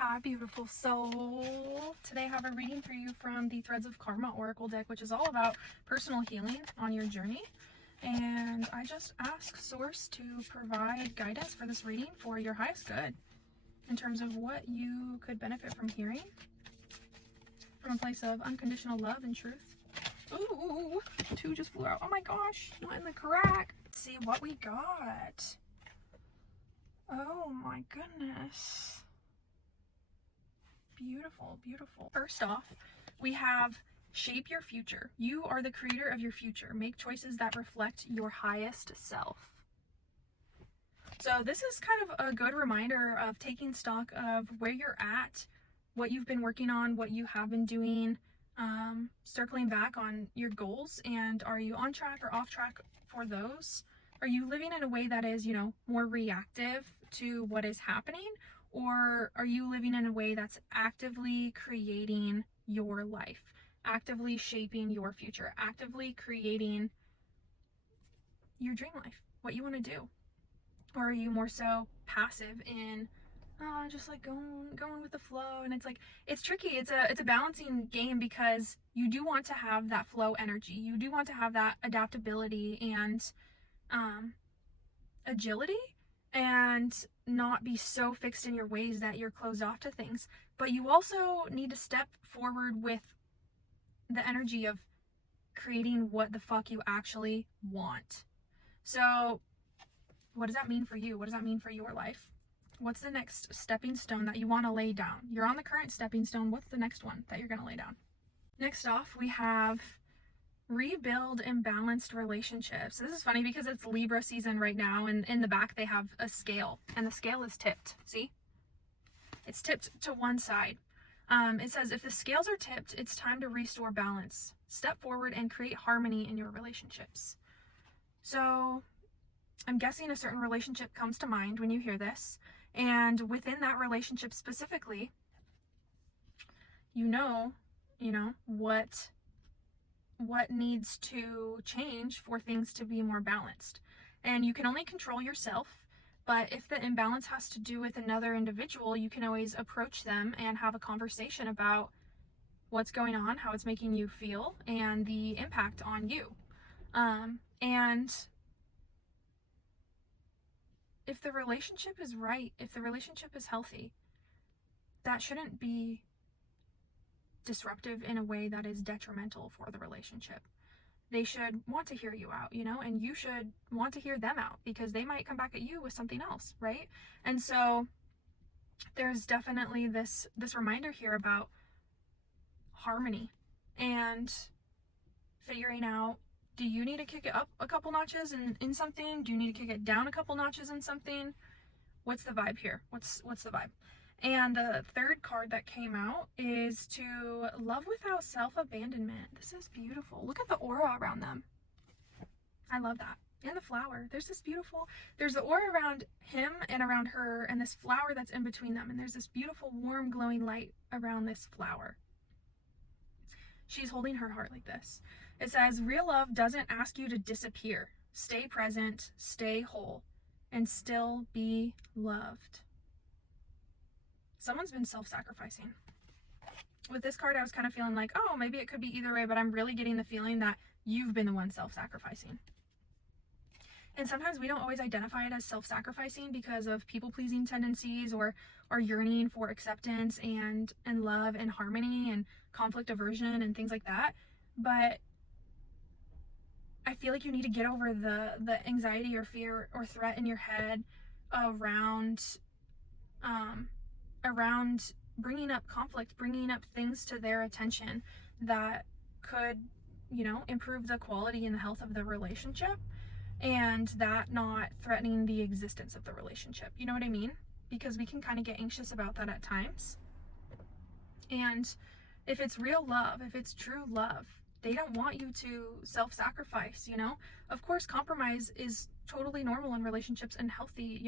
Hi, beautiful soul. Today I have a reading for you from the Threads of Karma Oracle deck, which is all about personal healing on your journey. And I just ask Source to provide guidance for this reading for your highest good in terms of what you could benefit from hearing from a place of unconditional love and truth. Ooh, two just flew out. Oh my gosh, not in the crack. Let's see what we got. Oh my goodness. Beautiful, beautiful. First off, we have shape your future. You are the creator of your future. Make choices that reflect your highest self. So this is kind of a good reminder of taking stock of where you're at, what you've been working on, what you have been doing, circling back on your goals, and are you on track or off track for those? Are you living in a way that is, more reactive to what is happening? Or are you living in a way that's actively creating your life, actively shaping your future, actively creating your dream life, what you want to do? Or are you more so passive in just like going with the flow? And it's tricky. It's a balancing game, because you do want to have that flow energy. You do want to have that adaptability and agility, and not be so fixed in your ways that you're closed off to things. But you also need to step forward with the energy of creating what the fuck you actually want. So what does that mean for you? What does that mean for your life? What's the next stepping stone that you want to lay down? You're on the current stepping stone. What's the next one that you're going to lay down? Next off, we have rebuild imbalanced relationships. This is funny because it's Libra season right now, and in the back they have a scale, and the scale is tipped. See? It's tipped to one side. It says, if the scales are tipped, it's time to restore balance. Step forward and create harmony in your relationships. So I'm guessing a certain relationship comes to mind when you hear this, and within that relationship specifically, what needs to change for things to be more balanced. And you can only control yourself, but if the imbalance has to do with another individual, you can always approach them and have a conversation about what's going on, how it's making you feel, and the impact on you. And if the relationship is right, if the relationship is healthy, that shouldn't be disruptive in a way that is detrimental for the relationship. They should want to hear you out, and you should want to hear them out, because they might come back at you with something else, right? And so there's definitely this reminder here about harmony and figuring out, do you need to kick it up a couple notches in something? Do you need to kick it down a couple notches in something? What's the vibe here? What's the vibe? And the third card that came out is to love without self-abandonment. This is beautiful. Look at the aura around them. I love that. And the flower. There's the aura around him and around her, and this flower that's in between them. And there's this beautiful, warm, glowing light around this flower. She's holding her heart like this. It says, real love doesn't ask you to disappear. Stay present, stay whole, and still be loved. Someone's been self-sacrificing. With this card, I was kind of feeling like, oh, maybe it could be either way, but I'm really getting the feeling that you've been the one self-sacrificing. And sometimes we don't always identify it as self-sacrificing because of people-pleasing tendencies, or our yearning for acceptance and love and harmony and conflict aversion and things like that. But I feel like you need to get over the anxiety or fear or threat in your head around bringing up conflict, bringing up things to their attention that could, improve the quality and the health of the relationship, and that not threatening the existence of the relationship. You know what I mean? Because we can kind of get anxious about that at times. And if it's real love, if it's true love, they don't want you to self-sacrifice, Of course, compromise is totally normal in relationships and healthy,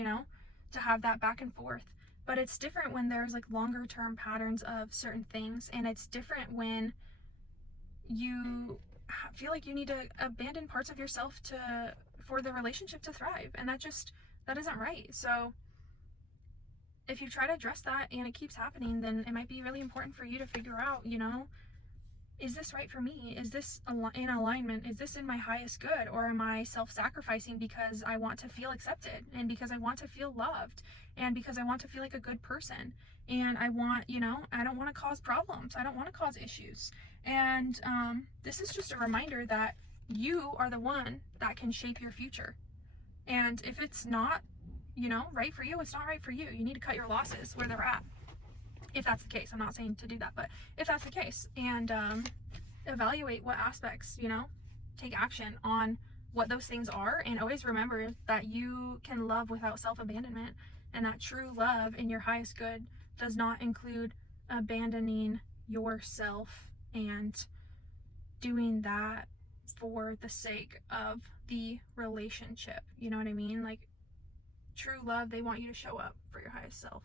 to have that back and forth. But it's different when there's like longer term patterns of certain things, and it's different when you feel like you need to abandon parts of yourself for the relationship to thrive, and that isn't right. So if you try to address that and it keeps happening, then it might be really important for you to figure out, is this right for me? Is this in alignment? Is this in my highest good? Or am I self-sacrificing because I want to feel accepted and because I want to feel loved and because I want to feel like a good person? And I want, I don't want to cause problems. I don't want to cause issues. And this is just a reminder that you are the one that can shape your future. And if it's not, right for you, it's not right for you. You need to cut your losses where they're at. If that's the case. I'm not saying to do that, but if that's the case, and evaluate what aspects, take action on what those things are, and always remember that you can love without self-abandonment, and that true love in your highest good does not include abandoning yourself and doing that for the sake of the relationship. You know what I mean? Like, true love, they want you to show up for your highest self.